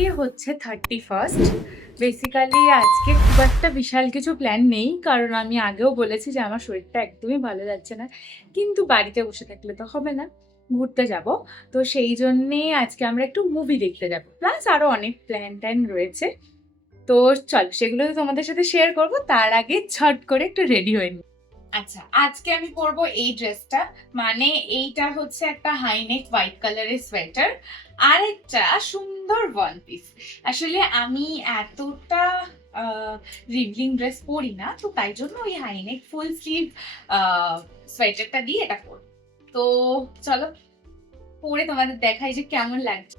আজকে হচ্ছে 31st। Basically আজকে খুব একটা বিশাল কিছু প্ল্যান নেই, কারণ আমি আগেও বলেছি যে আমার শরীরটা একদমই ভালো যাচ্ছে না। কিন্তু বাড়িতে বসে থাকলে তো হবে না, ঘুরতে যাব। তো সেই জন্যে আজকে আমরা একটু মুভি দেখতে যাব, প্লাস আরও অনেক প্ল্যান ট্যান রয়েছে। তো চলো সেগুলো তো তোমাদের সাথে শেয়ার করব, তার আগে ঝট করে একটু রেডি হয়ে নিই। আচ্ছা, আজকে আমি পরবো এই ড্রেসটা, মানে এইটা হচ্ছে একটা হাইনেক হোয়াইট কালারের সোয়েটার আর একটা সুন্দর ওয়ান পিস। আসলে আমি এতটা রিভলিং ড্রেস পরি না, তো তাই জন্য ওই হাইনেক ফুল স্লিভ সোয়েটারটা দিয়ে এটা পরবো। তো চলো পরে তোমাদের দেখাই যে কেমন লাগছে।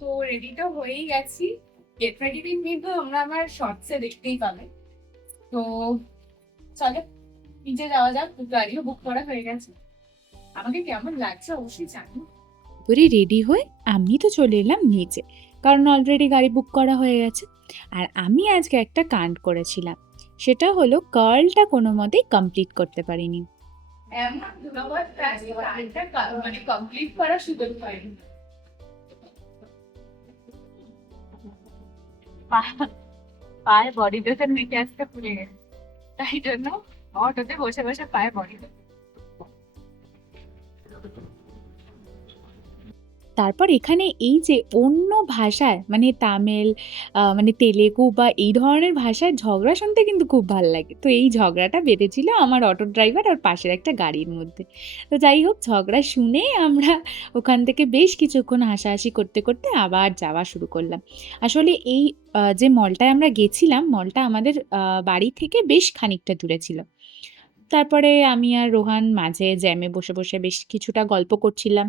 তো রেডি তো হয়েই গেছি, গেট রেডি কিন্তু আমরা আমার শর্টসে দেখতেই পাবে। তো চলো নিচে যাওয়া যাক, গাড়িও বুক করা হয়ে গেছে। আমাকে কেমন লাগছে অবশ্যই জানি। করে রেডি হয়ে আমি তো চলে এলাম নিচে, কারণ অলরেডি গাড়ি বুক করা হয়ে গেছে। আর আমি আজকে একটা কাণ্ড করেছিলাম, সেটা হলো কার্লটা কোনো মতেই কমপ্লিট করতে পারিনি। এমন ধন্যবাদ, মানে কমপ্লিট করার সুযোগ পাইনি। পায়ে বডি লোশন মেখে আসতে ভুলে গেছে, তাই জন্য অটোতে বসে বসে পায়ে বডি। তারপর এখানে এই যে অন্য ভাষায় মানে তামিল মানে তেলেগু বা এই ধরনের ভাষায় ঝগড়া শুনতে কিন্তু খুব ভালো লাগে। তো এই ঝগড়াটা বেঁধেছিল আমার অটো ড্রাইভার আর পাশের একটা গাড়ির মধ্যে। তো যাই হোক, ঝগড়া শুনে আমরা ওখান থেকে বেশ কিছুক্ষণ হাসাহাসি করতে করতে আবার যাওয়া শুরু করলাম। আসলে এই যে মলটায় আমরা গেছিলাম, মলটা আমাদের বাড়ি থেকে বেশ খানিকটা দূরে ছিল। তারপরে আমি আর রোহান মাঝে জ্যামে বসে বসে বেশ কিছুটা গল্প করছিলাম।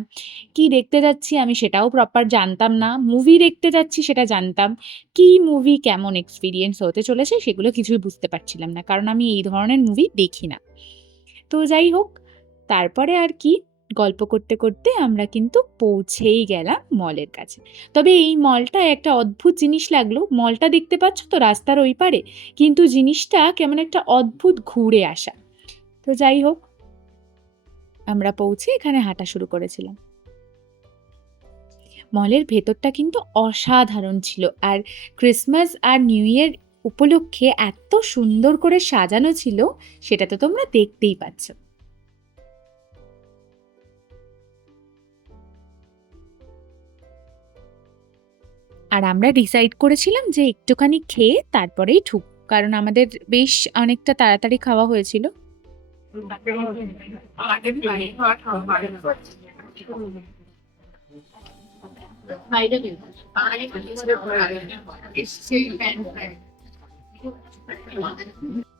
কি দেখতে যাচ্ছি আমি সেটাও প্রপার জানতাম না, মুভি দেখতে যাচ্ছি সেটা জানতাম। কি মুভি, কেমন এক্সপিরিয়েন্স হতে চলেছে সেগুলো কিছুই বুঝতে পারছিলাম না, কারণ আমি এই ধরনের মুভি দেখি না। তো যাই হোক, তারপরে আর কি, গল্প করতে করতে আমরা কিন্তু পৌঁছেই গেলাম মলের কাছে। তবে এই মলটা একটা অদ্ভুত জিনিস লাগলো, মলটা দেখতে পাচ্ছ তো রাস্তার ওই পারে, কিন্তু জিনিসটা কেমন একটা অদ্ভুত ঘুরে আসা। তো যাই হোক, আমরা পৌঁছে এখানে হাঁটা শুরু করেছিলাম। মলের ভেতরটা কিন্তু অসাধারণ ছিল, আর ক্রিসমাস আর নিউ ইয়ার উপলক্ষে এত সুন্দর করে সাজানো ছিল, সেটা তো তোমরা দেখতেই পাচ্ছ। আর আমরা ডিসাইড করেছিলাম যে একটুখানি খেয়ে তারপরেই ঢুক, কারণ আমাদের বেশ অনেকটা তাড়াতাড়ি খাওয়া হয়েছিল।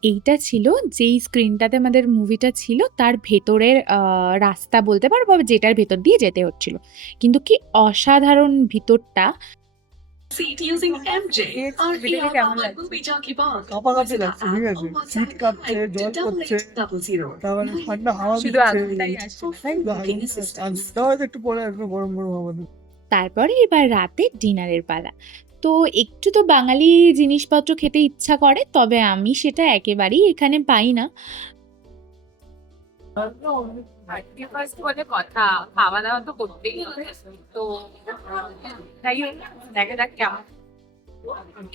এইটা ছিল যেই স্ক্রিনটাতে আমাদের মুভিটা ছিল, তার ভেতরের রাস্তা বলতে পারবো, যেটার ভেতর দিয়ে যেতে হচ্ছিল। কিন্তু কি অসাধারণ ভিতরটা! Seat using MJ or কাছাকাছি লাগছে, ঠিক আছে, শীত কাঁপছে, জল পড়ছে, তারপরে ঠান্ডা হাওয়া শুধু দিচ্ছে, আগুনটাই আসছে। ঠান্ডা হয়তো একটু পরে আসবে, গরম গরম হওয়া। তারপরে এবার রাতে ডিনারের পালা। তো একটু তো বাঙালি জিনিসপত্র খেতে ইচ্ছা করে, তবে আমি সেটা একেবারেই এখানে পাই না। বলে কথা, খাওয়া দাওয়া তো করতেই হবে। তো তাই দেখা যাক কেমন।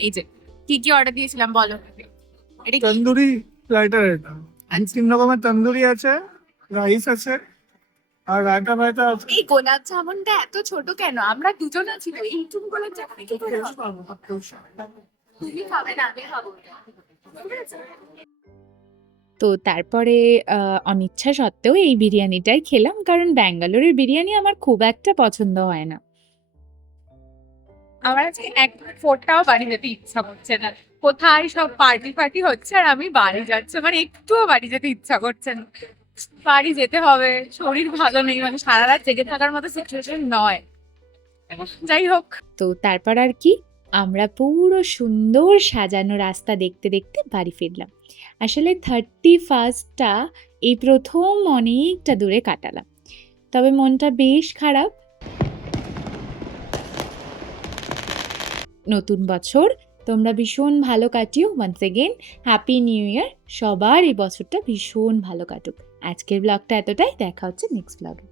এই যে কি কি অর্ডার দিয়েছিলাম বলো। এটা কি? তন্দুরি রাইটার, এটা 3 রকমের তন্দুরি আছে, রাইস আছে, আর রায়তা ফায়তা আছে। এই গোলাপ জামুনটা এত ছোট কেন? আমরা দুজন আছি, এইটুকু গোলাপ জামুন কি করে হবে? তুমি খাবে না, আমি খাবো। ঠিক আছে? তো তারপরে অনিচ্ছা সত্ত্বেও এই বিরিয়ানিটাই খেলাম, কারণ ব্যাঙ্গালোরের বিরিয়ানি আমার খুব একটা পছন্দ হয় না। আমার আজকে এক ফোরটাও বাড়ি যেতে ইচ্ছা করছে না। কোথায় সব পার্টি ফার্টি হচ্ছে আর আমি বাড়ি যাচ্ছি, মানে একটুও বাড়ি যেতে ইচ্ছা করছে না। বাড়ি যেতে হবে, শরীর ভালো নেই, মানে সারা রাত জেগে থাকার মতো সিচুয়েশন নয়। যাই হোক, তো তারপর আর কি, আমরা পুরো সুন্দর সাজানো রাস্তা দেখতে দেখতে বাড়ি ফিরলাম। আসলে 31st এই প্রথম অনেকটা দূরে কাটালাম, তবে মনটা বেশ খারাপ। নতুন বছর তোমরা ভীষণ ভালো কাটিও। Once again happy new year, সবার এই বছরটা ভীষণ ভালো কাটুক। আজকের ব্লগটা এতটাই, দেখা হচ্ছে নেক্সট ব্লগে।